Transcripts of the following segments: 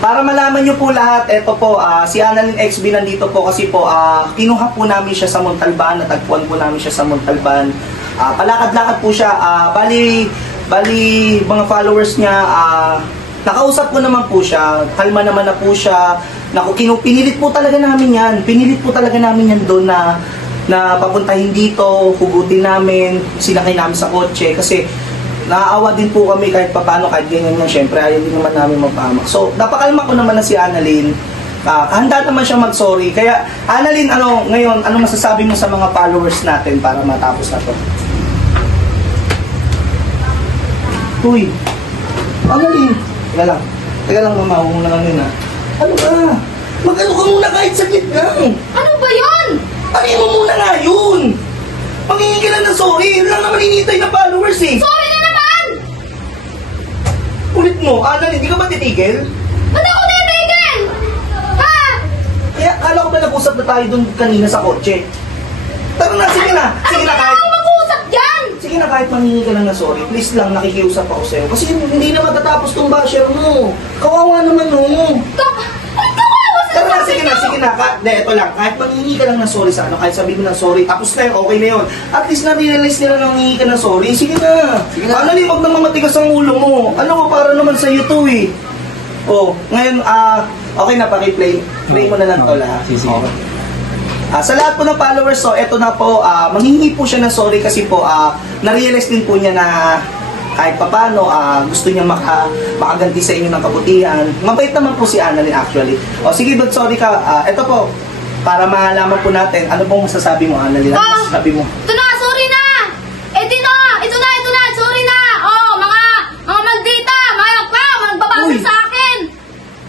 Para malaman nyo po lahat, eto po, si Annalyn XB nandito po kasi po, kinuha po namin siya sa Montalban, natagpuan po namin siya sa Montalban. Palakad-lakad po siya, bali mga followers niya, nakausap ko naman po siya, kalma naman na po siya. Pinilit po talaga namin yan doon na papuntahin dito, hugutin namin, sinakay namin sa kotse kasi naaawa din po kami kahit paano, kahit ganyan lang, syempre ayaw din naman namin mapahamak. So, napakalma ko naman na si Annalyn. Handa naman siya mag-sorry. Kaya, Annalyn, ngayon, ano masasabi mo sa mga followers natin para matapos na to? Uy, Annalyn, teka lang mama, huwag mo na lang yun Ano ba? Mag-ano ka muna kahit saglit lang. Ano ba yun? Parin mo muna nga yun. Mangingi ka lang ng sorry, yun lang naman hinihintay na followers Sorry na naman! Ulit mo, Annalyn, hindi ka ba titigil? Ba't ako titigil? Ha? Kaya kala ko ba nag-usap na tayo doon kanina sa kotse? Tara na, sige na. Sige na kahit... Ano mag-uusap dyan? Sige na kahit mangingi ka lang na sorry. Please lang, nakikiusap ako sa'yo. Kasi hindi na matatapos tong basher mo. Kawawa naman mo. Tara na, sige na. Ito lang, kahit mangingi ka lang na sorry sa kahit sabihin mo na sorry, tapos na yun, okay na yun. At least na-realize nila na nangingi ka ng sorry. Sige na. Annalyn, wag na mamatigas ang ulo mo. Para naman sa'yo to ngayon, okay na, paki-play. Play mo na lang to lahat. Sa lahat po ng followers, eto na po, manghihingi po siya ng sorry kasi po, na-realize din po niya na kahit papano, gusto niya makaganti sa inyo ng kabutihan. Mabait naman po si Annalyn actually. Sige, but sorry ka. Ito po, para malaman po natin, ano pong masasabi mo, Annalyn? Ano masasabi mo? Ito na, sorry na! Ito na, sorry na! Mga maldita, mga magbabago sa akin!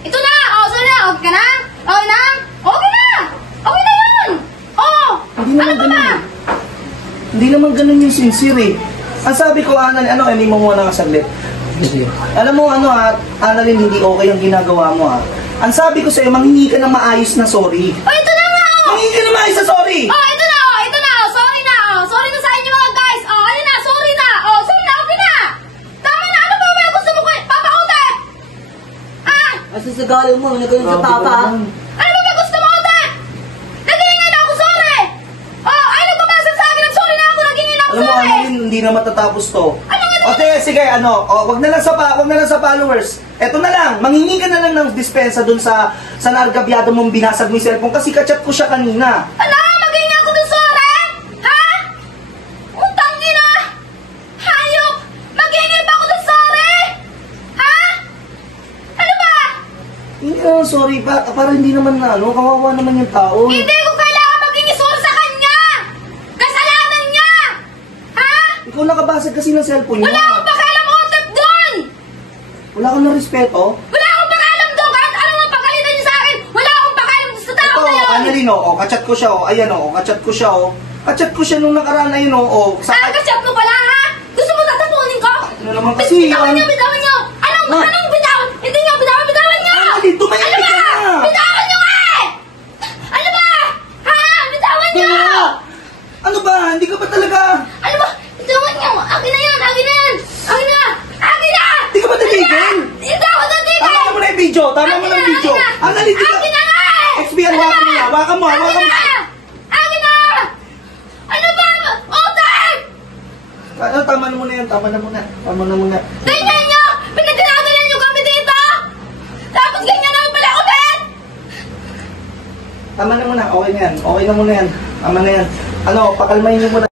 Ito na, sorry na, okay ka na? Okay na? Okay na yun! Ano ba ba? Hindi naman ganun yung sincere Ang sabi ko, Annalyn, hindi mo muna kasaglit. Alam mo, Annalyn, hindi okay yung ginagawa mo, Ang sabi ko sa'yo, manghingi ka ng maayos na sorry. Ito na nga, Manghingi ka ng maayos na sorry! Ito na, sorry na, sorry na sa inyo mga guys. Ayun na, sorry na, okay na. Tama na, ano ba gusto mo ko? Papakote! Masasagalan mo, nagawin sa papa. Ano ba gusto mo, Ote? Naghingi na ako sorry! Ano ba masasabi ng sorry na ako? Naghingi na ako Alam mo, sorry! Annalyn, hindi na matatapos to. Sige, wag na lang sa followers. Eto na lang, manghingi ka na lang ng dispensa dun sa nargabyado mong binasag mo yung cellphone kasi kachat ko siya kanina. Maghingi ako ng sorry? Ha? Utang ina! Hayop! Maghingi ba ako ng sorry? Ha? Ano ba? Hindi naman sorry, para hindi naman kawawa naman yung tao. Hindi ko kailangan maghingi sorry sa kanya! Kasalanan niya! Ha? Ikaw nakabasag kasi ng cellphone niya. Wala akong pakialam utip doon! Wala kang na respeto. Wala akong pakialam doon! Kahit ano ang pagalitan niyo sa akin, wala akong pakialam sa tao na yun! Annalyn, kachat ko siya, ayan, kachat ko siya, Kachat ko siya nung nakaraan na yun, Kachat ko pala, ha? Gusto mo tatapunin ko? Ano naman kasi, bitawan niyo! Anong bitawan? Hindi niyo, bitawan niyo! Annalyn, tumahimik ka na! Bitawan niyo nga eh! Ano ba? Ha? Bitawan niyo! Ano ba? Hindi ka ba talaga? Ano ba? Bitawan niyo! Akin na yan! Akin na! Hindi ka ba titigil? Hindi ako titigil! Tama mo na yung video! Annalyn, di ka... Akin na nga eh! XBN, hawakan mo! Akin na! Ano ba? Otek! Tama na muna yan, tama na muna. Tingnan niyo! Pinagdinagalan niyo kami dito! Tapos ganyan ako pala ulit! Tama na muna, okay na yan. Tama na yan. Pakalmahin niyo muna.